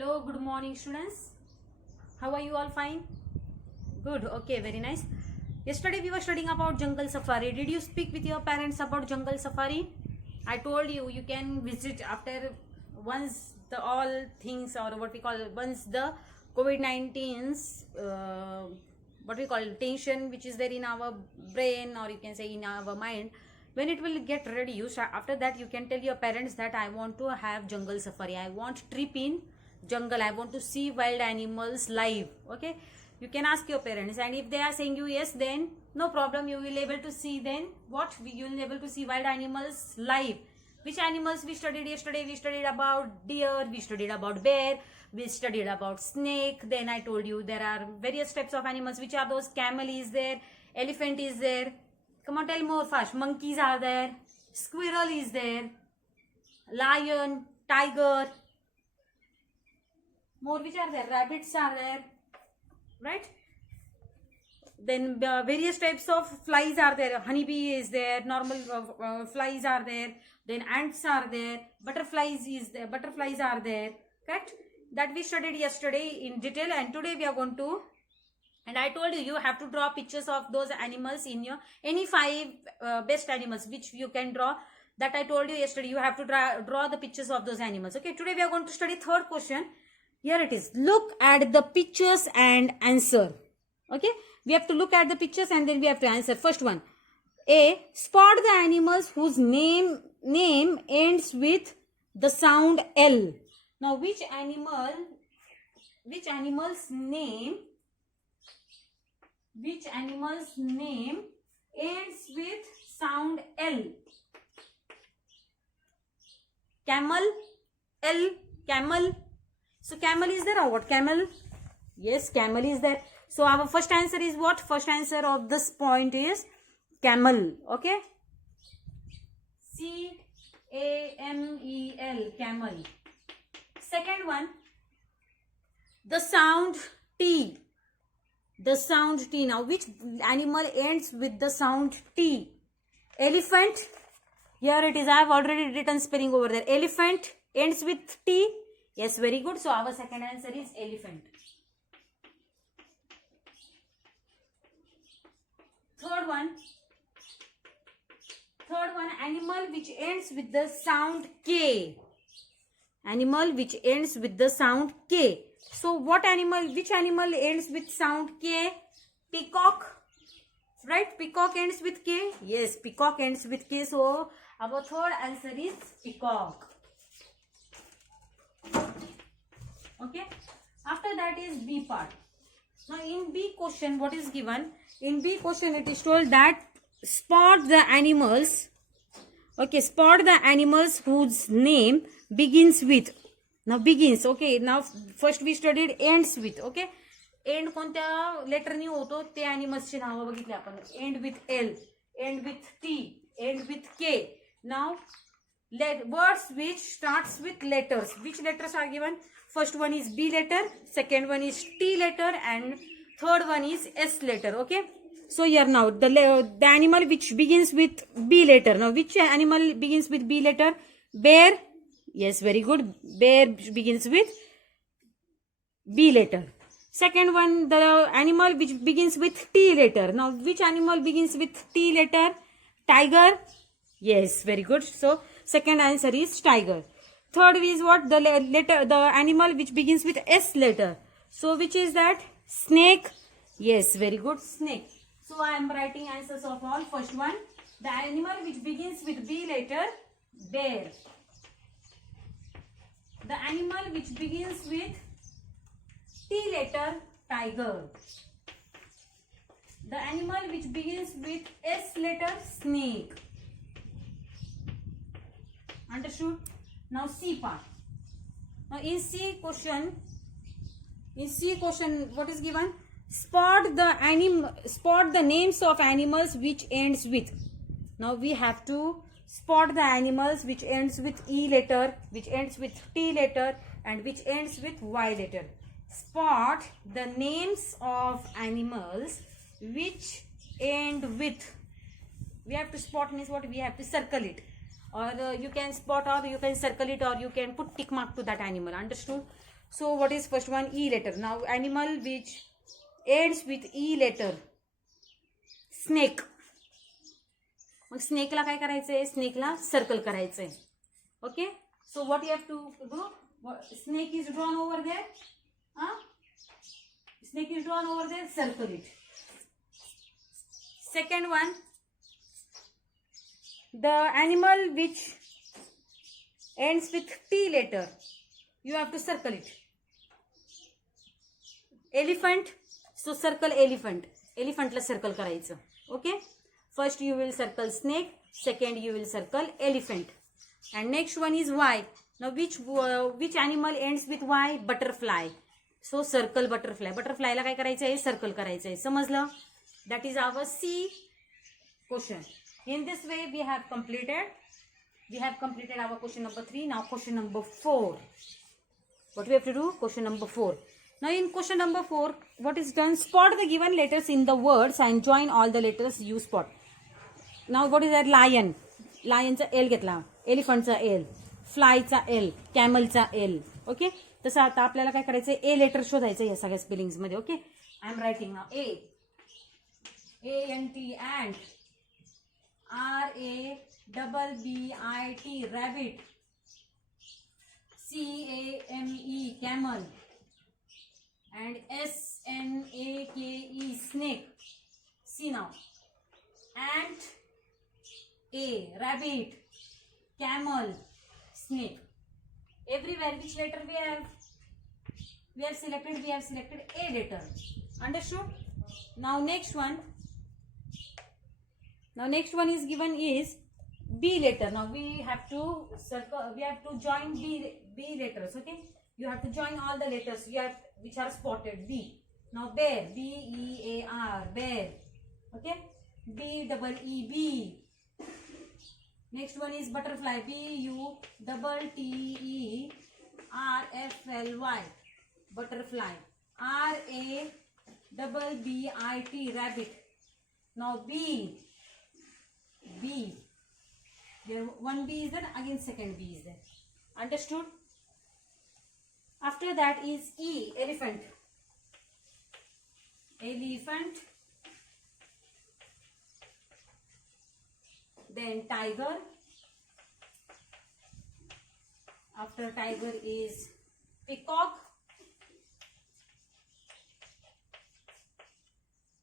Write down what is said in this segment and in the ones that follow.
Hello, good morning students. How are you all? Fine? Good, okay, very nice. Yesterday we were studying about jungle safari. Did you speak with your parents about jungle safari? I told you you can visit after once the all things or what we call once the COVID-19's what we call tension which is there in our brain or you can say in our mind, when it will get reduced, after that you can tell your parents that I want to have jungle safari, I want trip in jungle, I want to see wild animals live. Okay, you can ask your parents, and if they are saying you yes, then no problem, you will able to see. Then what you will able to see wild animals live. Which animals we studied yesterday? We studied about deer, we studied about bear, we studied about snake. Then I told you there are various types of animals. Which are those? Camel is there, elephant is there. Come on, tell more fast. Monkeys are there, squirrel is there, lion, tiger. More which are there? Rabbits are there, right? Then various types of flies are there. Honeybee is there, normal flies are there. Then ants are there, butterflies is there, butterflies are there, correct? That we studied yesterday in detail, and today we are going to, and I told you have to draw pictures of those animals in your any 5 best animals which you can draw. That I told you yesterday, you have to draw the pictures of those animals. Okay, today we are going to study third question. Here it is. Look at the pictures and answer. Okay, we have to look at the pictures and then we have to answer. First one, A. Spot the animals whose name ends with the sound L. Now, which animal's name ends with sound L? Camel, L, camel. So camel is there or what? Camel? Yes, camel is there. So our first answer is what? First answer of this point is camel. Okay. C-A-M-E-L, camel. Second one, the sound T. The sound T. Now, which animal ends with the sound T? Elephant. Here it is. I have already written spelling over there. Elephant ends with T. Yes, very good. So our second answer is elephant. Third one, animal which ends with the sound K. Animal which ends with the sound K. So which animal ends with sound K? Peacock. Right? Peacock ends with K. Yes, peacock ends with K. So our third answer is peacock. Okay. After that is B part. Now in B question, what is given? In B question, it is told that spot the animals. Okay, spot the animals whose name begins with. Now begins. Okay, now first we studied ends with. Okay, end कोणत्या letter ने होतो ते animals चे नाव बघितले आपण. End with L, end with T, end with K. Now words which starts with letters. Which letters are given? First one is B letter, second one is T letter, and third one is S letter. Okay. So here now the animal which begins with B letter. Now which animal begins with B letter? Bear. Yes, very good. Bear begins with B letter. Second one, the animal which begins with T letter. Now which animal begins with T letter? Tiger. Yes, very good. So second answer is tiger. Third is what? The animal which begins with S letter. So which is that? Snake. Yes, very good. Snake. So I am writing answers of all. First one, the animal which begins with B letter, bear. The animal which begins with T letter, tiger. The animal which begins with S letter, snake. Understood? Now C part. Now in C question, what is given? Spot the names of animals which ends with. Now we have to spot the animals which ends with E letter, which ends with T letter, and which ends with Y letter. Spot the names of animals which end with. We have to spot means what? We have to circle it. Or you can spot, or you can circle it, or you can put tick mark to that animal. Understood? So what is first one? E letter. Now animal which ends with E letter. Snake. मग स्नेकला काय करायचंय? स्नेकला circle करायचंय. Okay. So what you have to do? Snake is drawn over there. Snake is drawn over there. Circle it. Second one. The animal which ends with T letter. You have to circle it. Elephant. So circle elephant. Elephant La circle करायचं. Okay. First you will circle snake. Second you will circle elephant. And next one is Y. Now which animal ends with Y? Butterfly. So circle butterfly. Butterfly ला काय करायचं आहे? Circle करायचं आहे. समजलं? That is our C question. In this way we have completed. We have completed our question number 3. Now question number 4. What we have to do? Question number 4. Now in question number 4, what is done? Spot the given letters in the words and join all the letters you spot. Now what is that? Lion. Lionचा L घेतला. Elephantचा L. Flyचा L. Camelचा L. Okay. तसं आता आपल्याला काय करायचं? A letter शोधायचं या सगळ्या spellings मध्ये. Okay. I am writing now. A-N-T ant. R-A-B-B-I-T rabbit. C-A-M-E camel. And S-N-A-K-E snake. See now. Ant, A, rabbit, camel, snake. Everywhere which letter we have selected? We have selected A letter. Understood? Now next one is given is B letter. Now we have to circle. We have to join B letters. Okay. You have to join all the letters which are spotted. B. Now bear. B-E-A-R. Bear. Okay. B-double-E-B. Next one is butterfly. B-U-T-T-E-R-F-L-Y. Butterfly. R-A-B-B-I-T. Rabbit. Now B. There one B is there. Again second B is there. Understood? After that is E. Elephant. Then tiger. After tiger is peacock.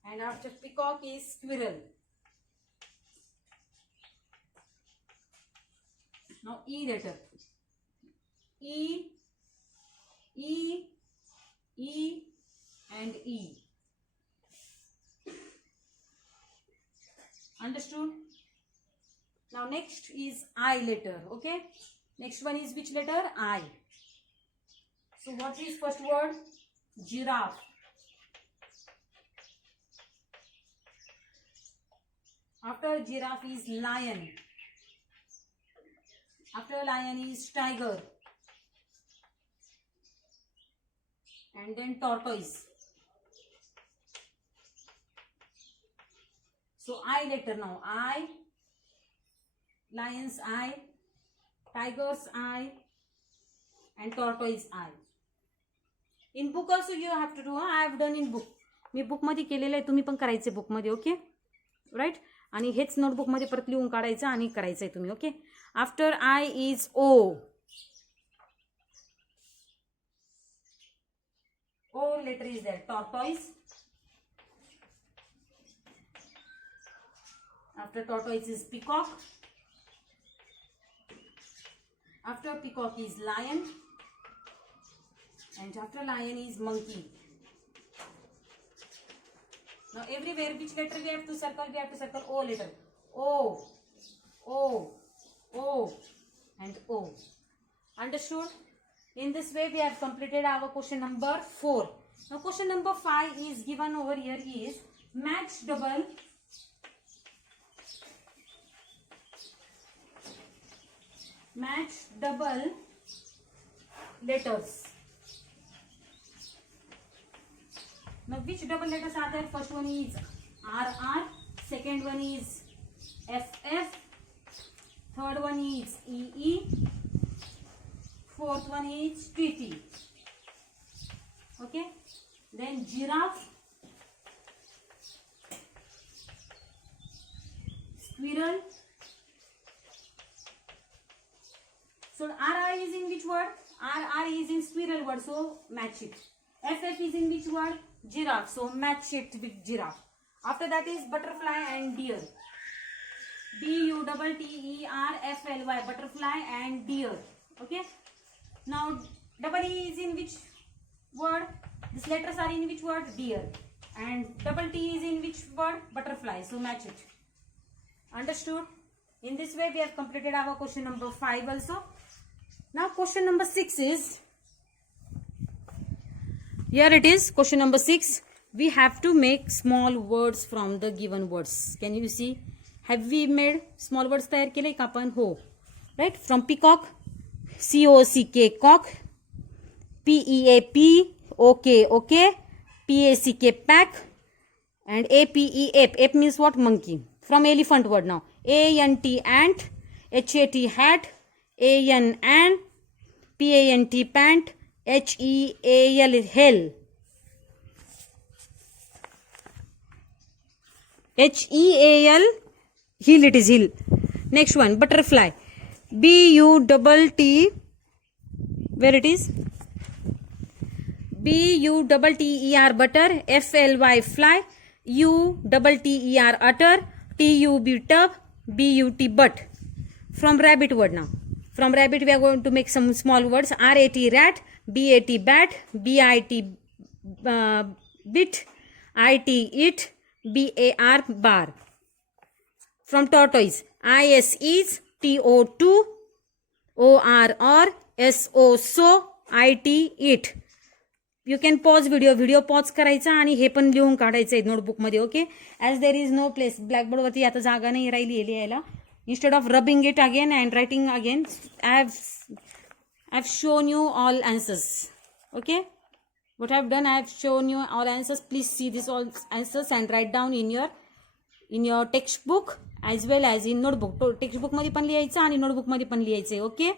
And after peacock is squirrel. Now E letter. E and E. Understood? Now next is I letter. Okay. Next one is which letter? I. So what is first word? Giraffe. After giraffe is lion. After lion is tiger. And then tortoise. So I letter now. I, lion's eye, tiger's eye, and tortoise eye. In book also you have to do. I have done in book. Me book मध्ये केलेलं आहे. तुम्ही पण करायचे book मध्ये. Okay. Right. आणि हेच notebook मध्ये परत लिहून काढायचं आणि करायचंय तुम्ही. Okay. After I is O. O letter is there. Tortoise. After tortoise is peacock. After peacock is lion. And after lion is monkey. Now everywhere which letter we have to circle? We have to circle O letter. O, O, O and O. Understood? In this way we have completed our question number 4. Now question number 5 is given over here is match double letters. Now which double letters are there? First one is RR, second one is FF, third one is EE, fourth one is TT. giraffe, squirrel. So RR is in which word? RR is in squirrel word, so match it. FF is in which word? Giraffe, so match it with giraffe. After that is butterfly and deer. BUTTERFLY, butterfly and deer. Okay. Now double E is in which word? These letters are in which word? Deer. And double T is in which word? Butterfly. So match it. Understood? In this way we have completed our question number 5 also. Now question number 6 is, here it is, question number 6. We have to make small words from the given words. Can you see? Have we made small words तयार केले का आपण? हो. Right? From peacock, COCK, cock, PEAP, OK, PACK, pack, and APE, ape. Ape means what? Monkey. From elephant word now. ANT, ant, HAT, hat, AN, ant, PANT, pant, HEAL, hell. HEAL, heel, it is heel. Next one, butterfly. BUTT, where it is? BUTTER, butter. FLY, fly. UTTER, utter. TUB, tub. BUT, butt. From rabbit word now. From rabbit we are going to make some small words. RAT, rat. BAT, bat. BIT, bit. IT, it. BAR, bar. From tortoise, IS, is. TO2, OR, or. SO, so. IT, it. You can pause video pause करायचा आणि हे पण लिहून काढायचं आहे notebook मध्ये. Okay. As there is no place, blackboard वरती आता जागा नाही राहिली लिहायला. Instead of rubbing it again and writing again, I've shown you all answers. Okay. What I've done, I've shown you all answers. Please see this all answers and write down in your textbook as well as in notebook. Textbook मध्ये पण लिहायचं आणि notebook मध्ये पण लिहायचं. Okay.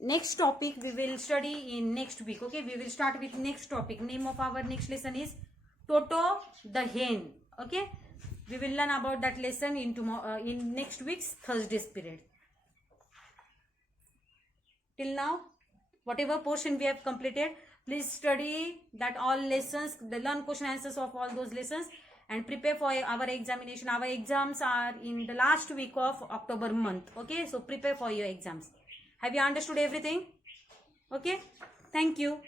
Next topic we will study in next week. Okay. We will start with next topic. Name of our next lesson is Toto the hen. Okay. We will learn about that lesson in next week's Thursday's period. Till now, whatever portion we have completed, please study that all lessons, learn question answers of all those lessons and prepare for our examination. Our exams are in the last week of October month. Okay, so prepare for your exams. Have you understood everything? Okay, thank you.